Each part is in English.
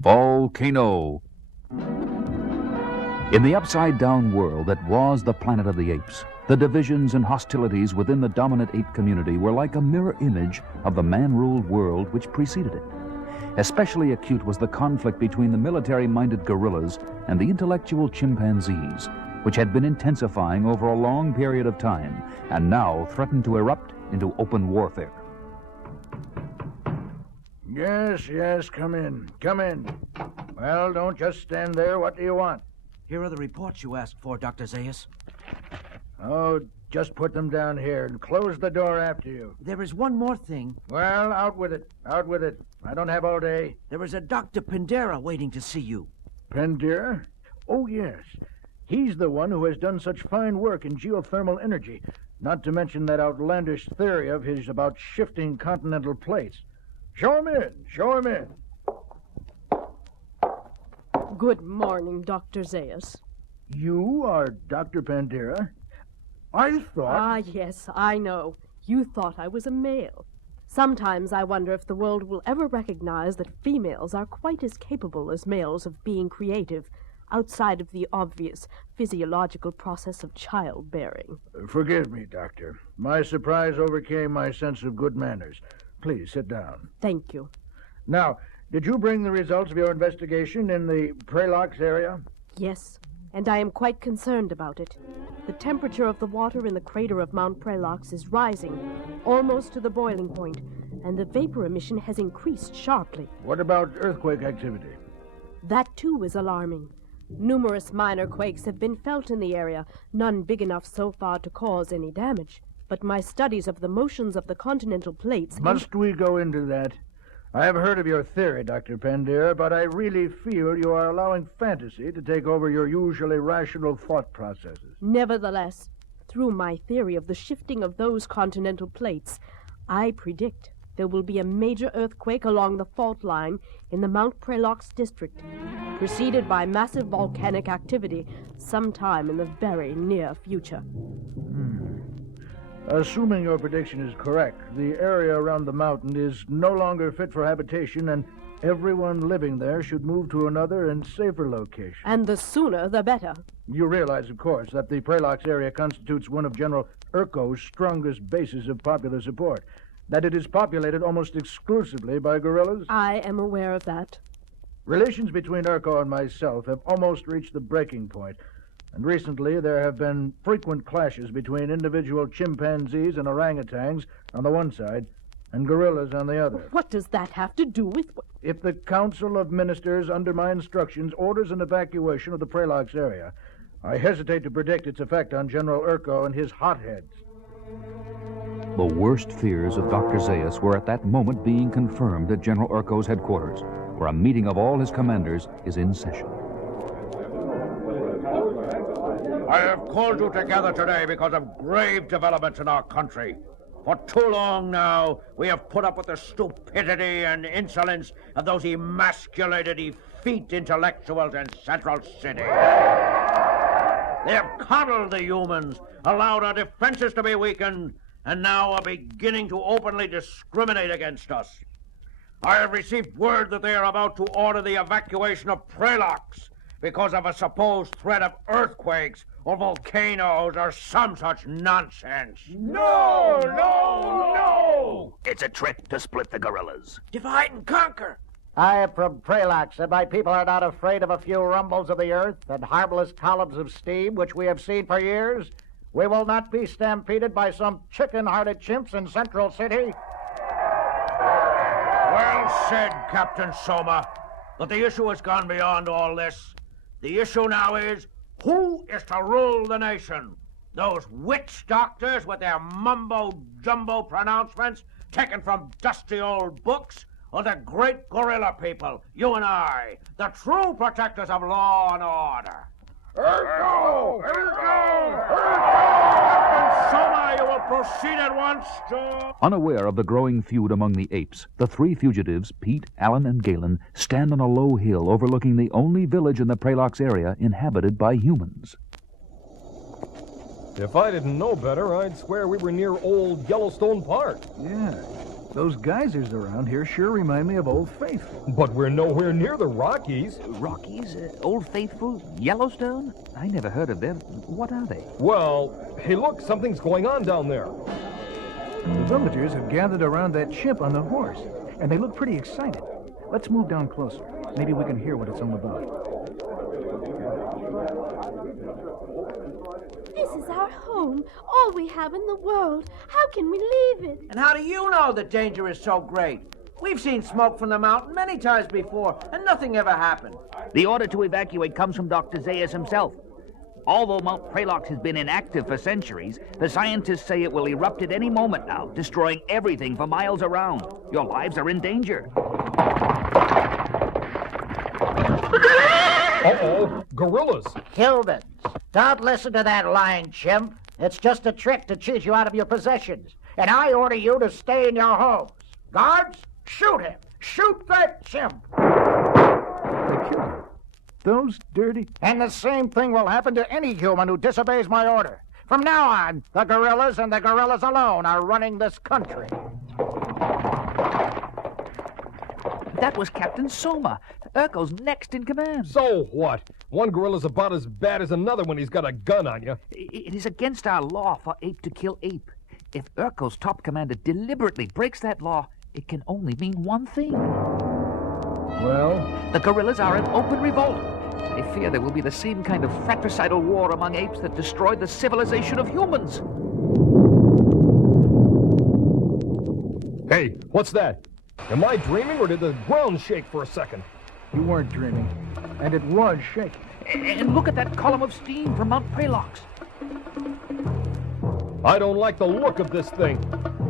Volcano. In the upside-down world that was the planet of the apes, the divisions and hostilities within the dominant ape community were like a mirror image of the man-ruled world which preceded it. Especially acute was the conflict between the military-minded gorillas and the intellectual chimpanzees, which had been intensifying over a long period of time and now threatened to erupt into open warfare. Yes, come in. Well, don't just stand there. What do you want? Here are the reports you asked for, Dr. Zaius. Oh, just put them down here and close the door after you. There is one more thing. Well, out with it. I don't have all day. There is a Dr. Pandera waiting to see you. Pandera? Oh, yes. He's the one who has done such fine work in geothermal energy, not to mention that outlandish theory of his about shifting continental plates. Show him in. Good morning, Dr. Zaius. You are Dr. Pandera? I thought... Ah, yes, I know. You thought I was a male. Sometimes I wonder if the world will ever recognize that females are quite as capable as males of being creative, outside of the obvious physiological process of childbearing. Forgive me, Doctor. My surprise overcame my sense of good manners. Please, sit down. Thank you. Now, did you bring the results of your investigation in the Pralox area? Yes, and I am quite concerned about it. The temperature of the water in the crater of Mount Pralox is rising, almost to the boiling point, and the vapor emission has increased sharply. What about earthquake activity? That, too, is alarming. Numerous minor quakes have been felt in the area, none big enough so far to cause any damage. But my studies of the motions of the continental plates... Must we go into that? I have heard of your theory, Dr. Pandera, but I really feel you are allowing fantasy to take over your usually rational thought processes. Nevertheless, through my theory of the shifting of those continental plates, I predict there will be a major earthquake along the fault line in the Mount Pralox district, preceded by massive volcanic activity sometime in the very near future. Assuming your prediction is correct, the area around the mountain is no longer fit for habitation, and everyone living there should move to another and safer location. And the sooner, the better. You realize, of course, that the Pralox area constitutes one of General Urko's strongest bases of popular support, that it is populated almost exclusively by gorillas? I am aware of that. Relations between Urko and myself have almost reached the breaking point. And recently there have been frequent clashes between individual chimpanzees and orangutans on the one side and gorillas on the other. What does that have to do with... If the Council of Ministers, under my instructions, orders an evacuation of the Pralox area, I hesitate to predict its effect on General Urko and his hotheads. The worst fears of Dr. Zaius were at that moment being confirmed at General Urko's headquarters, where a meeting of all his commanders is in session. I have called you together today because of grave developments in our country. For too long now, we have put up with the stupidity and insolence of those emasculated, effete intellectuals in Central City. They have coddled the humans, allowed our defenses to be weakened, and now are beginning to openly discriminate against us. I have received word that they are about to order the evacuation of Pralox because of a supposed threat of earthquakes or volcanoes or some such nonsense. No! It's a trick to split the gorillas. Divide and conquer. I am from Pralox, and my people are not afraid of a few rumbles of the earth and harmless columns of steam, which we have seen for years. We will not be stampeded by some chicken-hearted chimps in Central City. Well said, Captain Soma. But the issue has gone beyond all this. The issue now is, who is to rule the nation? Those witch doctors with their mumbo-jumbo pronouncements taken from dusty old books? Or the great gorilla people, you and I, the true protectors of law and order? Urko! Captain Soma, you will proceed at once to... Unaware of the growing feud among the apes, the three fugitives, Pete, Alan, and Galen, stand on a low hill overlooking the only village in the Pralox area inhabited by humans. If I didn't know better, I'd swear we were near old Yellowstone Park. Yeah. Those geysers around here sure remind me of Old Faithful. But we're nowhere near the Rockies. Rockies? Old Faithful? Yellowstone? I never heard of them. What are they? Well, hey, look, something's going on down there. The villagers have gathered around that chimp on the horse, and they look pretty excited. Let's move down closer. Maybe we can hear what it's all about. This is our home, all we have in the world. How can we leave it? And how do you know the danger is so great? We've seen smoke from the mountain many times before, and nothing ever happened. The order to evacuate comes from Dr. Zaius himself. Although Mount Pralox has been inactive for centuries, the scientists say it will erupt at any moment now, destroying everything for miles around. Your lives are in danger. Uh-oh, gorillas. Humans, don't listen to that lying chimp. It's just a trick to cheat you out of your possessions. And I order you to stay in your homes. Guards, shoot him. Shoot that chimp. They killed him. Those dirty... And the same thing will happen to any human who disobeys my order. From now on, the gorillas and the gorillas alone are running this country. That was Captain Soma. Urkel's next in command. So what? One gorilla's about as bad as another when he's got a gun on you. It is against our law for ape to kill ape. If Urkel's top commander deliberately breaks that law, it can only mean one thing. Well? The gorillas are in open revolt. They fear there will be the same kind of fratricidal war among apes that destroyed the civilization of humans. Hey, what's that? Am I dreaming, or did the ground shake for a second? You weren't dreaming. And it was shaking. And look at that column of steam from Mount Pralox. I don't like the look of this thing.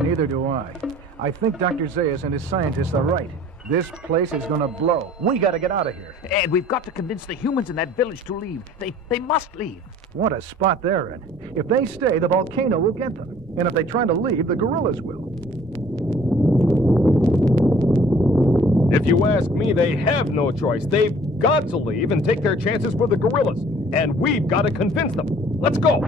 Neither do I. I think Dr. Zaius and his scientists are right. This place is gonna blow. We gotta get out of here. And we've got to convince the humans in that village to leave. They must leave. What a spot they're in. If they stay, the volcano will get them. And if they try to leave, the gorillas will. If you ask me, they have no choice. They've got to leave and take their chances with the gorillas. And we've got to convince them. Let's go.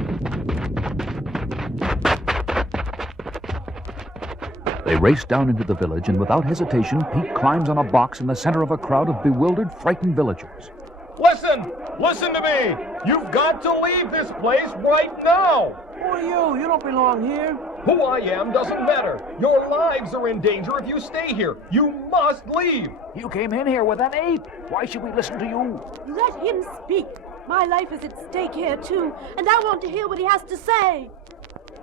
They race down into the village, and without hesitation, Pete climbs on a box in the center of a crowd of bewildered, frightened villagers. Listen! Listen to me! You've got to leave this place right now! Who are you? You don't belong here. Who I am doesn't matter. Your lives are in danger if you stay here. You must leave. You came in here with an ape. Why should we listen to you? Let him speak. My life is at stake here, too, and I want to hear what he has to say.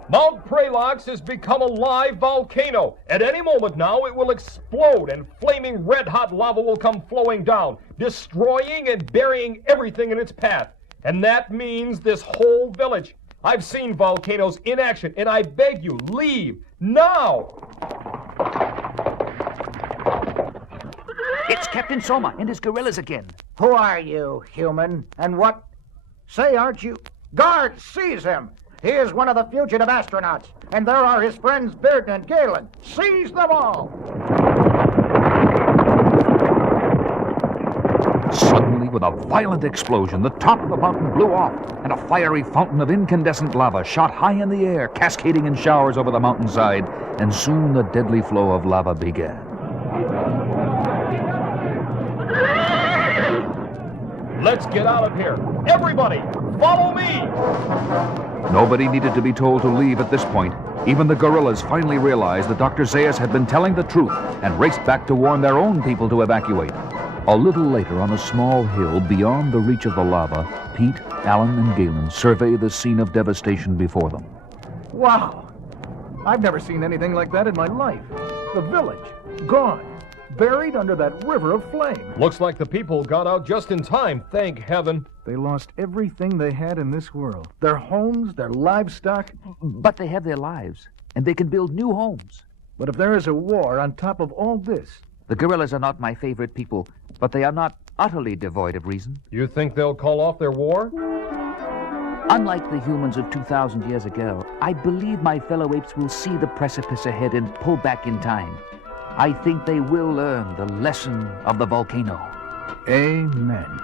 Mount Pralox has become a live volcano. At any moment now, it will explode, and flaming red-hot lava will come flowing down, destroying and burying everything in its path. And that means this whole village. I've seen volcanoes in action, and I beg you, leave now! It's Captain Soma and his gorillas again. Who are you, human? And what? Say, aren't you... Guards, seize him! He is one of the fugitive astronauts, and there are his friends Bearden and Galen. Seize them all! Suddenly, with a violent explosion, the top of the mountain blew off, and a fiery fountain of incandescent lava shot high in the air, cascading in showers over the mountainside, and soon the deadly flow of lava began. Let's get out of here. Everybody, follow me! Nobody needed to be told to leave at this point. Even the gorillas finally realized that Dr. Zaius had been telling the truth and raced back to warn their own people to evacuate. A little later, on a small hill beyond the reach of the lava, Pete, Alan, and Galen survey the scene of devastation before them. Wow! I've never seen anything like that in my life. The village, gone, buried under that river of flame. Looks like the people got out just in time, thank heaven. They lost everything they had in this world. Their homes, their livestock. But they have their lives, and they can build new homes. But if there is a war on top of all this... The gorillas are not my favorite people, but they are not utterly devoid of reason. You think they'll call off their war? Unlike the humans of 2,000 years ago, I believe my fellow apes will see the precipice ahead and pull back in time. I think they will learn the lesson of the volcano. Amen.